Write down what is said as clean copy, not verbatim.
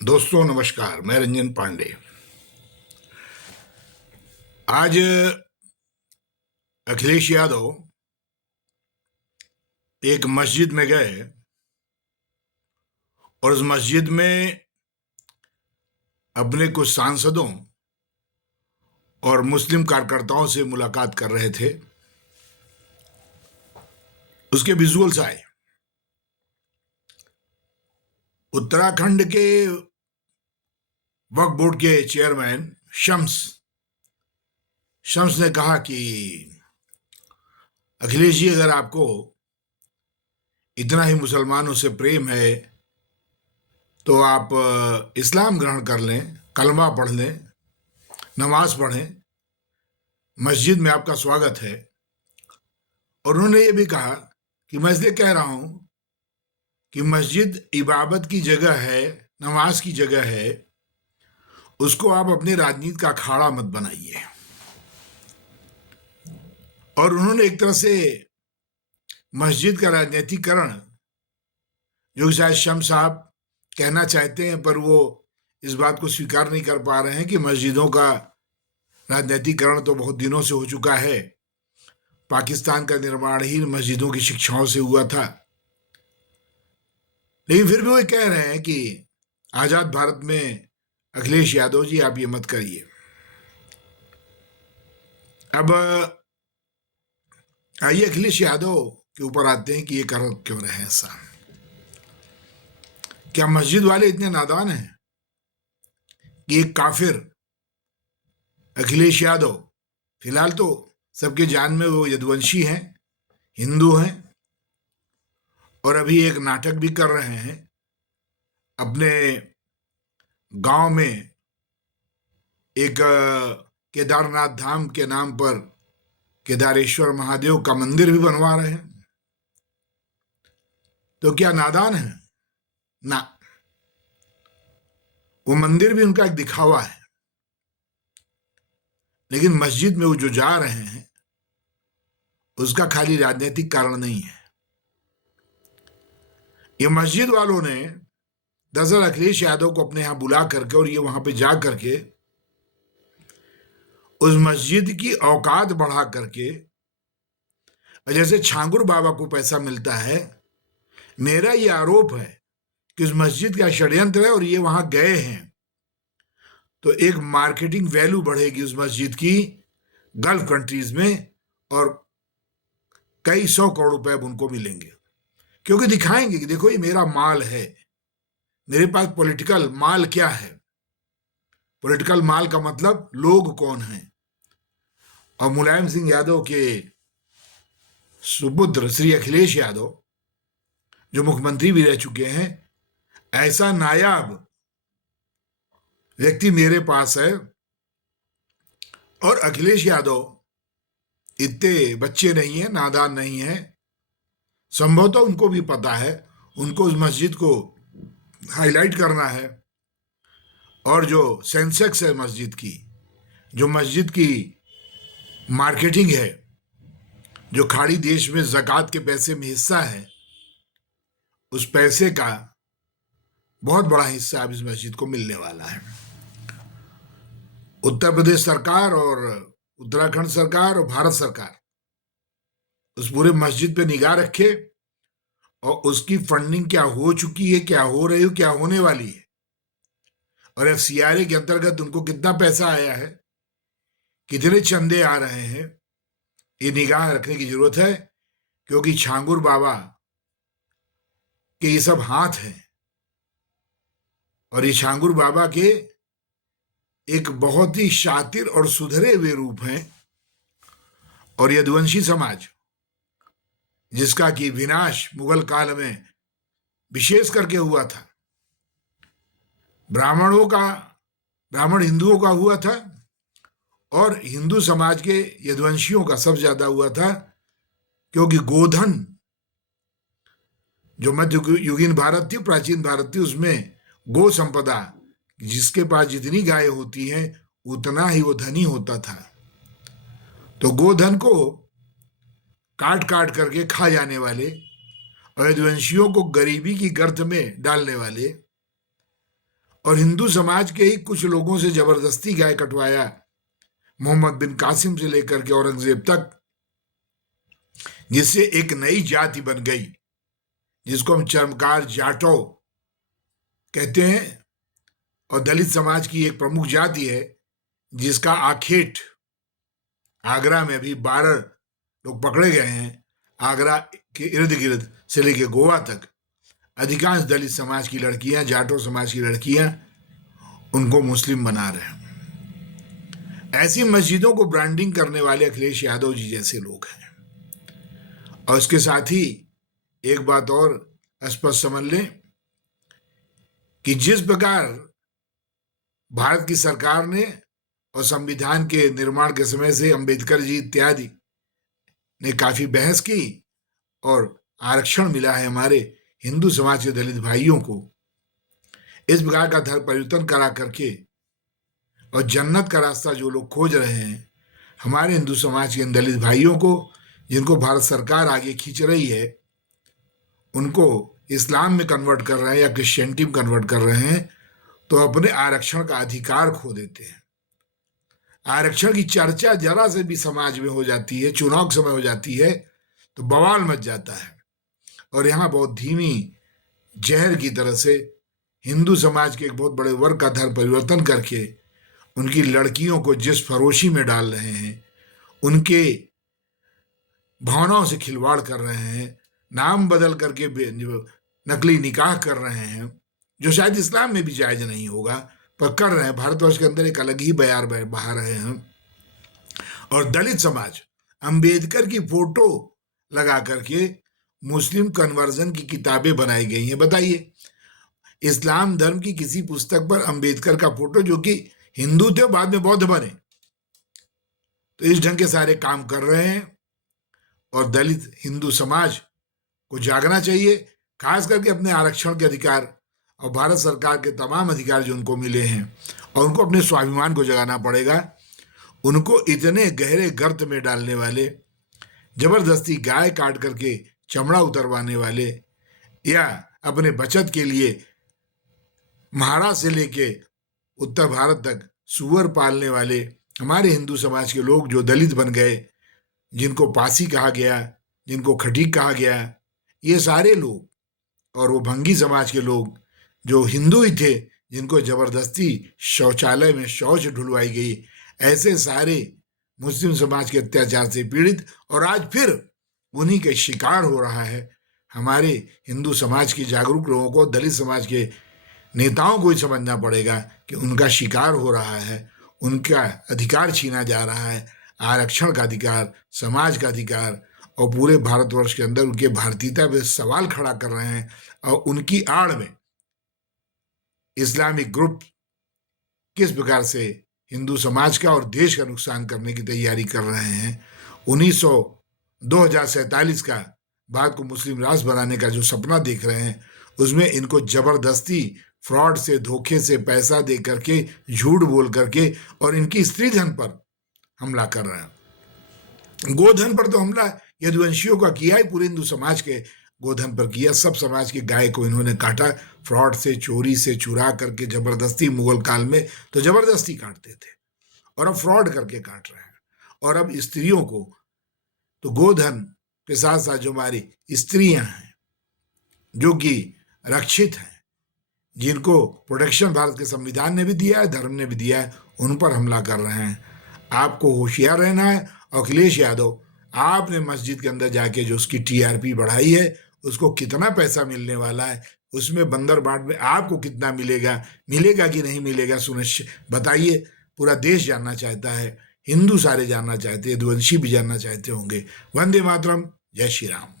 दोस्तों नमस्कार। मैं रंजन पांडे। आज अखिलेश यादव एक मस्जिद में गए और उस मस्जिद में अपने कुछ सांसदों और मुस्लिम कार्यकर्ताओं से मुलाकात कर रहे थे। उसके विजुअल्स आए। उत्तराखंड के वक्फ बोर्ड के चेयरमैन शम्स शम्स ने कहा कि अखिलेश जी, अगर आपको इतना ही मुसलमानों से प्रेम है तो आप इस्लाम ग्रहण कर लें, कलमा पढ़ लें, नमाज पढ़ें, मस्जिद में आपका स्वागत है। और उन्होंने ये भी कहा कि मैं इसलिए कह रहा हूं कि मस्जिद इबादत की जगह है, नमाज की जगह है, उसको आप अपनी राजनीति का अखाड़ा मत बनाइए। और उन्होंने एक तरह से मस्जिद का राजनीतिकरण, जो शायद शम्स साहब कहना चाहते हैं पर वो इस बात को स्वीकार नहीं कर पा रहे हैं कि मस्जिदों का राजनीतिकरण तो बहुत दिनों से हो चुका है। पाकिस्तान का निर्माण ही मस्जिदों की शिक्षाओं से हुआ था। लेकिन फिर भी वो कह रहे हैं कि आजाद भारत में अखिलेश यादव जी आप ये मत करिए। अब आइए अखिलेश यादव के ऊपर आते हैं कि ये कर क्यों रहे हैं ऐसा। क्या मस्जिद वाले इतने नादान हैं कि एक काफिर अखिलेश यादव, फिलहाल तो सबके जान में वो यदुवंशी हैं, हिंदू हैं, और अभी एक नाटक भी कर रहे हैं अपने गांव में, एक केदारनाथ धाम के नाम पर केदारेश्वर महादेव का मंदिर भी बनवा रहे हैं। तो क्या नादान है? ना, वो मंदिर भी उनका एक दिखावा है। लेकिन मस्जिद में वो जो जा रहे हैं उसका खाली राजनीतिक कारण नहीं है। ये मस्जिद वालों ने दरअसल अखिलेश यादव को अपने यहां बुला करके और ये वहां पे जा करके उस मस्जिद की औकात बढ़ा करके, जैसे छांगुर बाबा को पैसा मिलता है, मेरा ये आरोप है कि उस मस्जिद का षड्यंत्र है और ये वहां गए हैं तो एक मार्केटिंग वैल्यू बढ़ेगी उस मस्जिद की गल्फ कंट्रीज में, और कई 100 करोड़ रुपए अब उनको मिलेंगे, क्योंकि दिखाएंगे कि देखो ये मेरा माल है, मेरे पास पॉलिटिकल माल क्या है। पॉलिटिकल माल का मतलब लोग कौन हैं। और मुलायम सिंह यादव के सुपुत्र श्री अखिलेश यादव, जो मुख्यमंत्री भी रह चुके हैं, ऐसा नायाब व्यक्ति मेरे पास है। और अखिलेश यादव इतने बच्चे नहीं है, नादान नहीं है। संभवतः उनको भी पता है, उनको उस मस्जिद को हाईलाइट करना है। और जो सेंसेक्स है मस्जिद की, जो मस्जिद की मार्केटिंग है, जो खाड़ी देश में ज़कात के पैसे में हिस्सा है, उस पैसे का बहुत बड़ा हिस्सा अब इस मस्जिद को मिलने वाला है। उत्तर प्रदेश सरकार और उत्तराखंड सरकार और भारत सरकार उस पूरे मस्जिद पे निगाह रखे और उसकी फंडिंग क्या हो चुकी है, क्या हो रही है, क्या होने वाली है, और एफसीआरए के अंतर्गत उनको कितना पैसा आया है, कितने चंदे आ रहे हैं, ये निगाह रखने की जरूरत है। क्योंकि छांगुर बाबा के ये सब हाथ हैं और ये छांगुर बाबा के एक बहुत ही शातिर और सुधरे हुए रूप हैं। और यदुवंशी समाज, जिसका कि विनाश मुगल काल में विशेष करके हुआ था, ब्राह्मण हिंदुओं का हुआ था और हिंदू समाज के यदुवंशियों का सबसे ज्यादा हुआ था। क्योंकि गोधन, जो मध्य युगीन भारत थी, प्राचीन भारत थी, उसमें गो संपदा, जिसके पास जितनी गाय होती हैं उतना ही वो धनी होता था। तो गोधन को काट काट करके खा जाने वाले और यदुवंशियों को गरीबी की गर्त में डालने वाले और हिंदू समाज के ही कुछ लोगों से जबरदस्ती गाय कटवाया, मोहम्मद बिन कासिम से लेकर के औरंगजेब तक, जिससे एक नई जाति बन गई जिसको हम चर्मकार जाटो कहते हैं। और दलित समाज की एक प्रमुख जाति है जिसका आखेट, आगरा में अभी 12 लोग पकड़े गए हैं। आगरा के इर्द गिर्द से लेके गोवा तक अधिकांश दलित समाज की लड़कियां, जाटो समाज की लड़कियां, उनको मुस्लिम बना रहे हैं। ऐसी मस्जिदों को ब्रांडिंग करने वाले अखिलेश यादव जी जैसे लोग हैं। और इसके साथ ही एक बात और स्पष्ट समझ लें कि जिस प्रकार भारत की सरकार ने और संविधान के निर्माण के समय से अंबेडकर जी इत्यादि ने काफी बहस की और आरक्षण मिला है हमारे हिंदू समाज के दलित भाइयों को, इस प्रकार का धर्म परिवर्तन करा करके और जन्नत का रास्ता जो लोग खोज रहे हैं, हमारे हिंदू समाज के दलित भाइयों को, जिनको भारत सरकार आगे खींच रही है, उनको इस्लाम में कन्वर्ट कर रहे हैं या क्रिश्चियनिटी में कन्वर्ट कर रहे हैं, तो अपने आरक्षण का अधिकार खो देते हैं। आरक्षण की चर्चा जरा से भी समाज में हो जाती है, चुनाव के समय हो जाती है, तो बवाल मच जाता है। और यहाँ बहुत धीमी जहर की तरह से हिंदू समाज के एक बहुत बड़े वर्ग का धर्म परिवर्तन करके उनकी लड़कियों को जिस फरोशी में डाल रहे हैं, उनके भावनाओं से खिलवाड़ कर रहे हैं, नाम बदल करके नकली निकाह कर रहे हैं, जो शायद इस्लाम में भी जायज नहीं होगा, पर कर रहे हैं। भारतवर्ष के अंदर एक अलग ही बयार बहा रहे हैं। और दलित समाज अंबेडकर की फोटो लगा करके मुस्लिम कन्वर्जन की किताबें बनाई गई हैं। बताइए, इस्लाम धर्म की किसी पुस्तक पर अंबेडकर का फोटो, जो कि हिंदू थे बाद में बौद्ध बने, तो इस ढंग के सारे काम कर रहे हैं। और दलित हिंदू समाज को जागना चाहिए, खास करके अपने आरक्षण के अधिकार और भारत सरकार के तमाम अधिकार जो उनको मिले हैं, और उनको अपने स्वाभिमान को जगाना पड़ेगा। उनको इतने गहरे गर्त में डालने वाले, जबरदस्ती गाय काट करके चमड़ा उतरवाने वाले, या अपने बचत के लिए महाराष्ट्र से लेके उत्तर भारत तक सुअर पालने वाले हमारे हिंदू समाज के लोग जो दलित बन गए, जिनको पासी कहा गया, जिनको खटीक कहा गया, ये सारे लोग, और वो भंगी समाज के लोग जो हिंदू ही थे, जिनको जबरदस्ती शौचालय में शौच ढुलवाई गई, ऐसे सारे मुस्लिम समाज के अत्याचार से पीड़ित, और आज फिर उन्हीं के शिकार हो रहा है। हमारे हिंदू समाज के जागरूक लोगों को, दलित समाज के नेताओं को ही समझना पड़ेगा कि उनका शिकार हो रहा है, उनका अधिकार छीना जा रहा है, आरक्षण का अधिकार, समाज का अधिकार, और पूरे भारतवर्ष के अंदर उनके भारतीयता पे सवाल खड़ा कर रहे हैं। और उनकी आड़ में इस्लामिक ग्रुप किस प्रकार से हिंदू समाज का और देश का नुकसान करने की तैयारी कर रहे हैं। 2047 का भारत को मुस्लिम राष्ट्र बनाने का जो सपना देख रहे हैं, उसमें इनको जबरदस्ती फ्रॉड से, धोखे से, पैसा दे करके, झूठ बोल करके, और इनकी स्त्री धन पर हमला कर रहे हैं। गोधन पर तो हमला यदुवंशियों का किया है, पूरे हिंदू समाज के गोधन पर किया। सब समाज की गाय को इन्होंने काटा, फ्रॉड से, चोरी से, चुरा करके, जबरदस्ती। मुगल काल में तो जबरदस्ती काटते थे, और अब फ्रॉड करके काट रहे हैं। और अब स्त्रियों को तो गोधन के साथ साथ जो हमारी स्त्रियां हैं, जो कि रक्षित हैं, जिनको प्रोटेक्शन भारत के संविधान ने भी दिया है, धर्म ने भी दिया है, उन पर हमला कर रहे हैं। आपको होशियार रहना है। अखिलेश यादव, आपने मस्जिद के अंदर जाके जो उसकी टीआरपी बढ़ाई है, उसको कितना पैसा मिलने वाला है, उसमें बंदर बाट में आपको कितना मिलेगा, मिलेगा कि नहीं मिलेगा, सुनिश्चित बताइए। पूरा देश जानना चाहता है, हिंदू सारे जानना चाहते हैं, यदुवंशी भी जानना चाहते होंगे। वंदे मातरम, जय श्री राम।